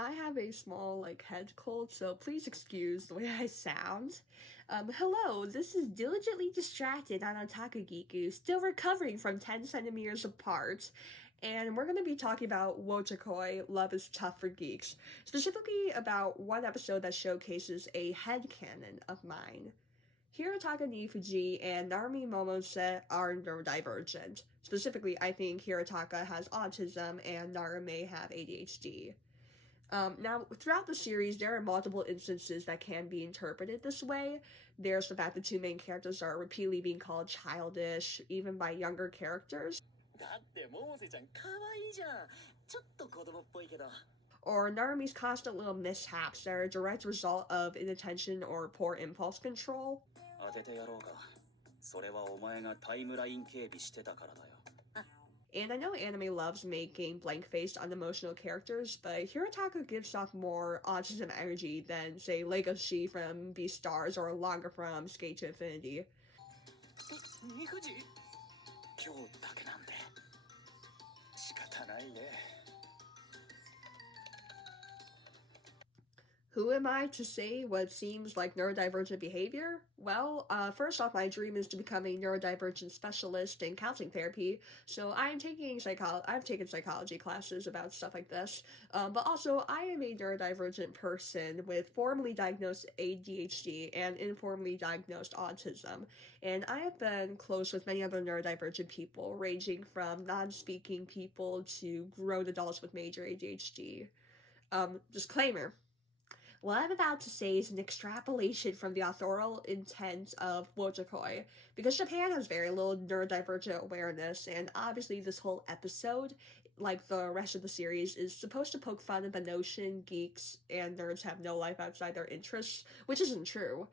I have a small, head cold, so please excuse the way I sound. Hello, this is Diligently Distracted on Otaku Geeku, still recovering from 10 centimeters apart, and we're going to be talking about WOTAKOI, Love is Tough for Geeks, specifically about one episode that showcases a headcanon of mine. Hirotaka Nifuji and Narumi Momose are neurodivergent. Specifically, I think Hirotaka has autism and Narume have ADHD. Now, throughout the series, there are multiple instances that can be interpreted this way. There's the fact that two main characters are repeatedly being called childish, even by younger characters. Or Narumi's constant little mishaps that are a direct result of inattention or poor impulse control. And I know anime loves making blank-faced, unemotional characters, but Hirotaka gives off more autism energy than, say, Legoshi from Beastars or Longa from Skate to Infinity. Who am I to say what seems like neurodivergent behavior? Well, first off, my dream is to become a neurodivergent specialist in counseling therapy, so I've taken psychology classes about stuff like this, but also I am a neurodivergent person with formally diagnosed ADHD and informally diagnosed autism, and I have been close with many other neurodivergent people, ranging from non-speaking people to grown adults with major ADHD. Disclaimer. What I'm about to say is an extrapolation from the authorial intent of WOTAKOI, because Japan has very little neurodivergent awareness, and obviously this whole episode, like the rest of the series, is supposed to poke fun at the notion geeks and nerds have no life outside their interests, which isn't true.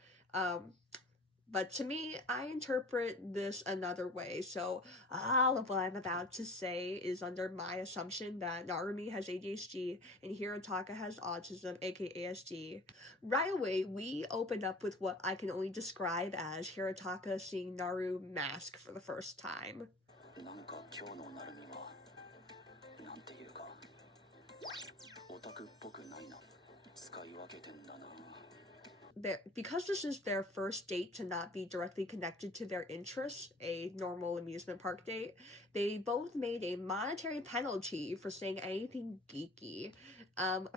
But to me, I interpret this another way, so all of what I'm about to say is under my assumption that Narumi has ADHD and Hirotaka has autism, aka ASD. Right away, we open up with what I can only describe as Hirotaka seeing Naru mask for the first time. Because this is their first date to not be directly connected to their interests, a normal amusement park date, they both made a monetary penalty for saying anything geeky.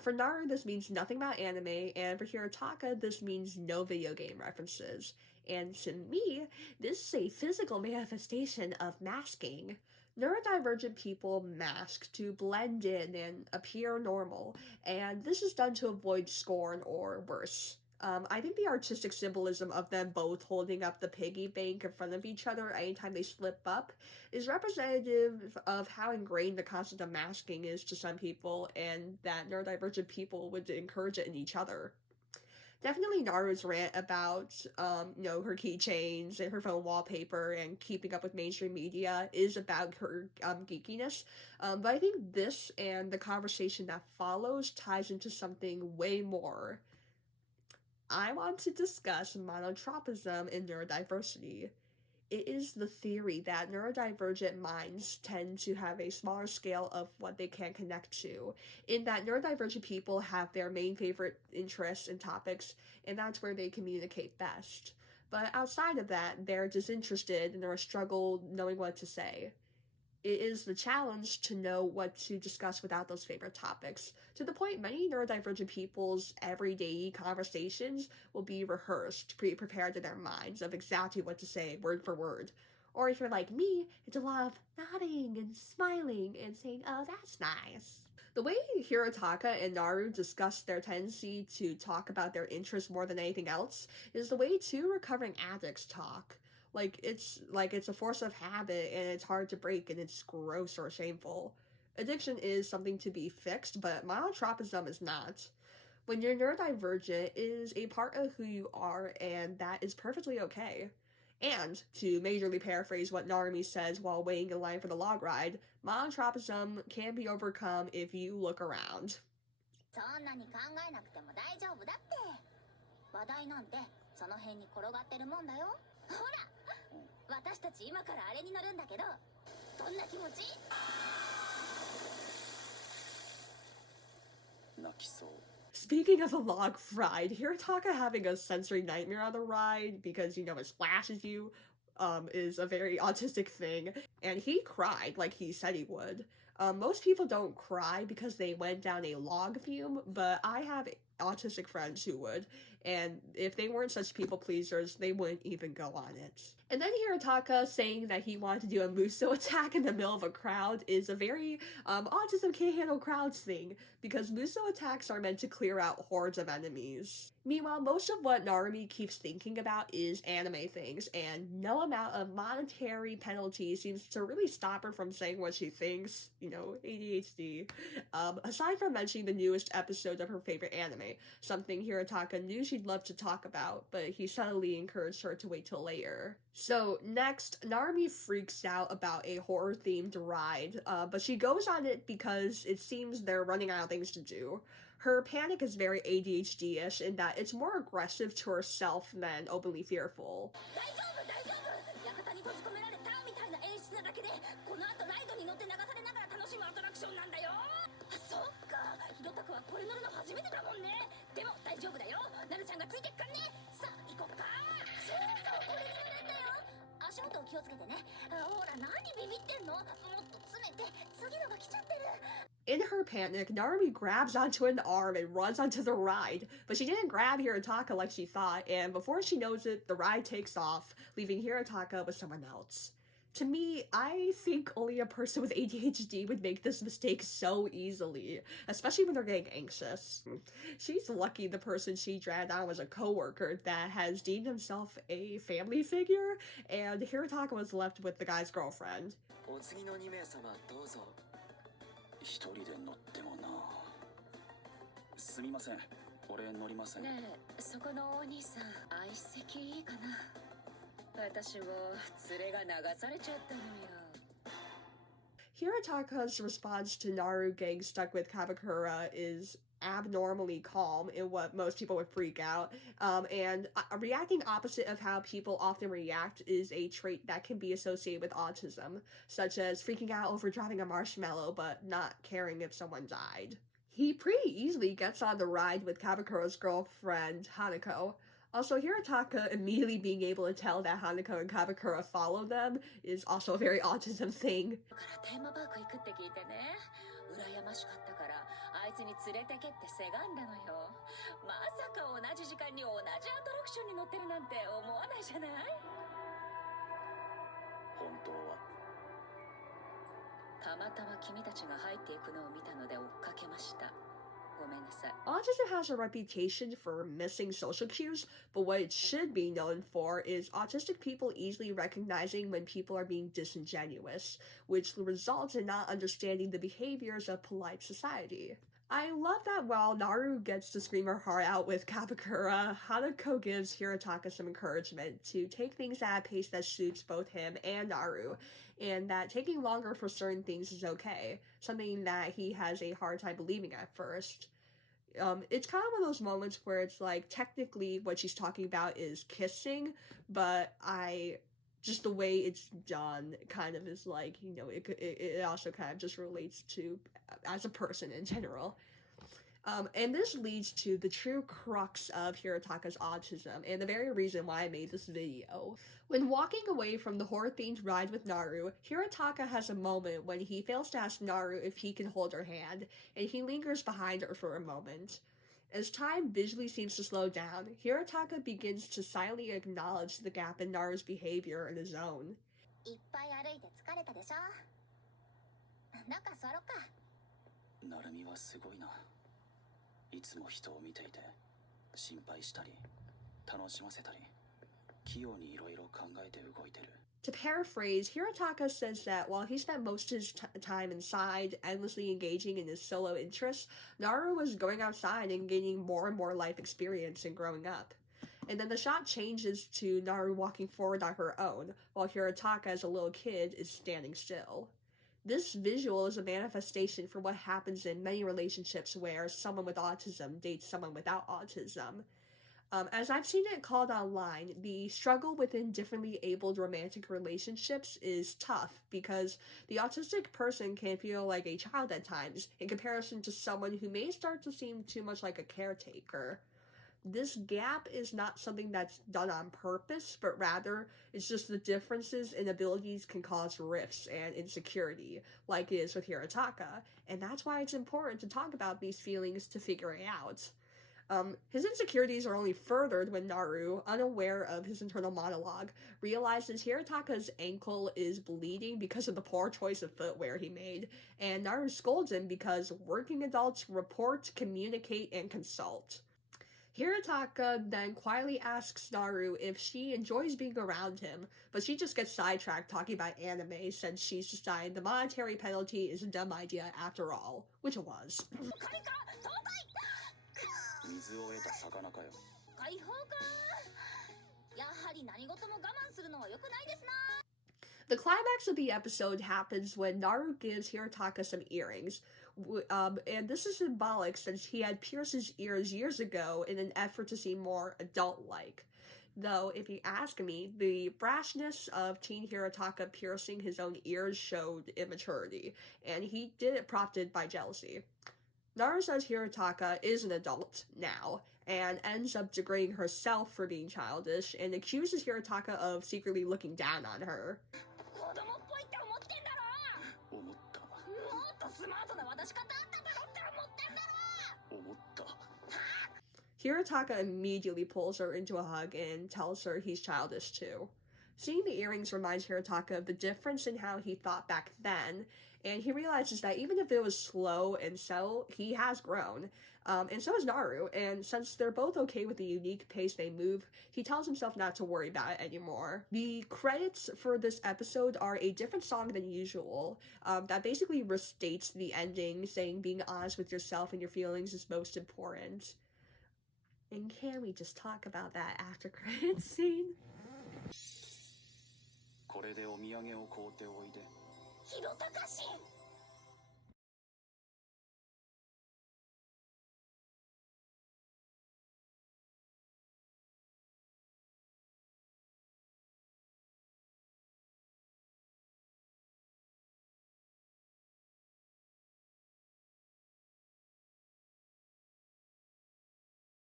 For Naru, this means nothing about anime, and for Hirotaka, this means no video game references. And to me, this is a physical manifestation of masking. Neurodivergent people mask to blend in and appear normal, and this is done to avoid scorn or worse. I think the artistic symbolism of them both holding up the piggy bank in front of each other anytime they slip up is representative of how ingrained the concept of masking is to some people, and that neurodivergent people would encourage it in each other. Definitely Naru's rant about, her keychains and her phone wallpaper and keeping up with mainstream media is about her geekiness. But I think this and the conversation that follows ties into something way more. I want to discuss monotropism and neurodiversity. It is the theory that neurodivergent minds tend to have a smaller scale of what they can connect to, in that neurodivergent people have their main favorite interests and topics, and that's where they communicate best. But outside of that, they're disinterested and are a struggle knowing what to say. It is the challenge to know what to discuss without those favorite topics, to the point many neurodivergent people's everyday conversations will be rehearsed, pre-prepared in their minds of exactly what to say, word for word. Or if you're like me, it's a lot of nodding and smiling and saying, oh, that's nice. The way Hirotaka and Naru discuss their tendency to talk about their interests more than anything else is the way two recovering addicts talk. It's a force of habit and it's hard to break and it's gross or shameful. Addiction is something to be fixed, but monotropism is not. When you're neurodivergent, it is a part of who you are, and that is perfectly okay. And, to majorly paraphrase what Narumi says while waiting in line for the log ride, monotropism can be overcome if you look around. そんなに考えなくても大丈夫だって。話題なんてその辺に転がってるもんだよ。ほら、私たち今からあれに乗るんだけど、どんな気持ち？な Speaking of a log ride, Hirotaka having a sensory nightmare on the ride because, it splashes you, is a very autistic thing. And he cried like he said he would. Most people don't cry because they went down a log fume, but I have autistic friends who would. And if they weren't such people pleasers, they wouldn't even go on it. And then Hirotaka saying that he wanted to do a Muso attack in the middle of a crowd is a very autism can't handle crowds thing, because Muso attacks are meant to clear out hordes of enemies. Meanwhile, most of what Narumi keeps thinking about is anime things, and no amount of monetary penalty seems to really stop her from saying what she thinks. ADHD. Aside from mentioning the newest episode of her favorite anime, something Hirotaka knew she'd love to talk about, but he subtly encouraged her to wait till later. So next, Narumi freaks out about a horror-themed ride, but she goes on it because it seems they're running out of things to do. Her panic is very ADHD-ish in that it's more aggressive to herself than openly fearful. In her panic, Narumi grabs onto an arm and runs onto the ride, but she didn't grab Hirotaka like she thought, and before she knows it, the ride takes off, leaving Hirotaka with someone else. To me, I think only a person with ADHD would make this mistake so easily, especially when they're getting anxious. She's lucky the person she dragged on was a coworker that has deemed himself a family figure, and Hirotaka was left with the guy's girlfriend. 一人で乗ってもな。すみません、俺乗りません。ねえ、そこのお兄さん、相席いいかな。私も連れが流されちゃったのよ。Hirotaka's response to Naru getting stuck with Kabakura is abnormally calm in what most people would freak out, and reacting opposite of how people often react is a trait that can be associated with autism, such as freaking out over dropping a marshmallow but not caring if someone died. He pretty easily gets on the ride with Kabakura's girlfriend, Hanako. Also, Hirotaka immediately being able to tell that Hanako and Kabakura follow them is also a very autism thing. 羨ましかったからあいつに連れてけってせがんだのよ。まさか同じ時間に同じアトラクションに乗ってるなんて思わないじゃない。本当はたまたま君たちが入っていくのを見たので追っかけました。 Autism has a reputation for missing social cues, but what it should be known for is autistic people easily recognizing when people are being disingenuous, which results in not understanding the behaviors of polite society. I love that while Naru gets to scream her heart out with Kabakura, Hanako gives Hirotaka some encouragement to take things at a pace that suits both him and Naru, and that taking longer for certain things is okay, something that he has a hard time believing at first. It's kind of one of those moments where it's like, technically what she's talking about is kissing, but just the way it's done kind of is like, it also kind of just relates to as a person in general. And this leads to the true crux of Hirotaka's autism, and the very reason why I made this video. When walking away from the horror-themed ride with Naru, Hirotaka has a moment when he fails to ask Naru if he can hold her hand, and he lingers behind her for a moment. As time visually seems to slow down, Hirotaka begins to silently acknowledge the gap in Naru's behavior and his own. いっぱい歩いて疲れたでしょ。なんか座ろっか。なるみはすごいな。いつも人を見ていて、心配したり、楽しませたり、器用にいろいろ考えて動いてる。To paraphrase, Hirotaka says that while he spent most of his time inside, endlessly engaging in his solo interests, Naru was going outside and gaining more and more life experience and growing up. And then the shot changes to Naru walking forward on her own, while Hirotaka as a little kid is standing still. This visual is a manifestation for what happens in many relationships where someone with autism dates someone without autism. As I've seen it called online, the struggle within differently abled romantic relationships is tough because the autistic person can feel like a child at times in comparison to someone who may start to seem too much like a caretaker. This gap is not something that's done on purpose, but rather it's just the differences in abilities can cause rifts and insecurity, like it is with Hirataka, and that's why it's important to talk about these feelings to figure it out. His insecurities are only furthered when Naru, unaware of his internal monologue, realizes Hirataka's ankle is bleeding because of the poor choice of footwear he made, and Naru scolds him because working adults report, communicate, and consult. Hirataka then quietly asks Naru if she enjoys being around him, but she just gets sidetracked talking about anime since she's decided the monetary penalty is a dumb idea after all, which it was. 水を得た魚かよ。解放か。やはり何事も我慢するのは良くないですな。The climax of the episode happens when Naru gives Hirataka some earrings, and this is symbolic since he had pierced his ears years ago in an effort to seem more adult-like. Though, if you ask me, the brashness of teen Hirataka piercing his own ears showed immaturity, and he did it prompted by jealousy. Naru says Hirataka is an adult now, and ends up degrading herself for being childish, and accuses Hirataka of secretly looking down on her. Hirataka immediately pulls her into a hug and tells her he's childish too. Seeing the earrings reminds Hirataka of the difference in how he thought back then, and he realizes that even if it was slow and subtle, he has grown. And so is Naru, and since they're both okay with the unique pace they move, he tells himself not to worry about it anymore. The credits for this episode are a different song than usual, that basically restates the ending, saying being honest with yourself and your feelings is most important. And can we just talk about that after credits scene? これでお土産を買うておいで。ひろたかし